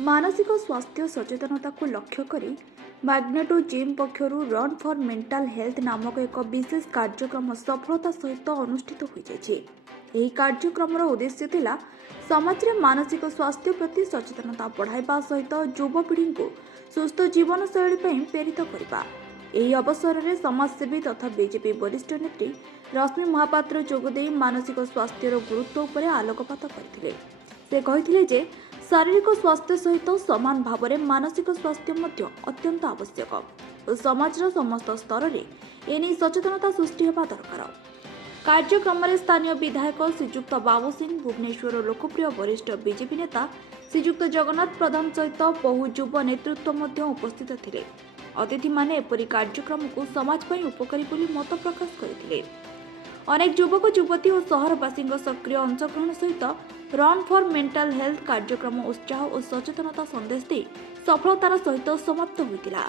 मानसिक स्वास्थ्य सचेतनता को लक्ष्य करी मैग्नेटो जिम पक्षरु रन फॉर मेंटल हेल्थ नामक एक विशेष कार्यक्रम सफलता सहित अनुष्ठित हो जाइए। यह कार्यक्रम उद्देश्य थिला समाज में मानसिक स्वास्थ्य प्रति सचेतनता बढ़ाइबा सहित युवपीढ़ी को सुस्थ जीवन शैली प्रेरित करने। ଏହି ଅବସରରେ ସମାଜସେବୀ ତଥା ବିଜେପି ବରିଷ୍ଠ ନେତ୍ରୀ ରଶ୍ମି ମହାପାତ୍ର ଯୋଗଦେଇ ମାନସିକ ସ୍ୱାସ୍ଥ୍ୟର ଗୁରୁତ୍ୱ ଉପରେ ଆଲୋକପାତ କରିଥିଲେ। ସେ କହିଥିଲେ ଯେ ଶାରୀରିକ ସ୍ୱାସ୍ଥ୍ୟ ସହିତ ସମାନ ଭାବରେ ମାନସିକ ସ୍ୱାସ୍ଥ୍ୟ ମଧ୍ୟ ଅତ୍ୟନ୍ତ ଆବଶ୍ୟକ ଓ ସମାଜର ସମସ୍ତ ସ୍ତରରେ ଏନେଇ ସଚେତନତା ସୃଷ୍ଟି ହେବା ଦରକାର। କାର୍ଯ୍ୟକ୍ରମରେ ସ୍ଥାନୀୟ ବିଧାୟକ ଶ୍ରୀଯୁକ୍ତ ବାବୁ ସିଂ, ଭୁବନେଶ୍ୱର ଲୋକପ୍ରିୟ ବରିଷ୍ଠ ବିଜେପି ନେତା ଶ୍ରୀଯୁକ୍ତ ଜଗନ୍ନାଥ ପ୍ରଧାନ ସହିତ ବହୁ ଯୁବ ନେତୃତ୍ୱ ମଧ୍ୟ ଉପସ୍ଥିତ ଥିଲେ। अतिथि माने एपरी कार्यक्रम को समाज पर उपकारी बोली मत प्रकाश करथिले। अनेक युवक युवती और सहरवासी सक्रिय अंशग्रहण सहित रन फॉर मेंटल हेल्थ कार्यक्रम उत्साह और सचेतनता संदेश दे सफलतार सहित समाप्त होइतिला।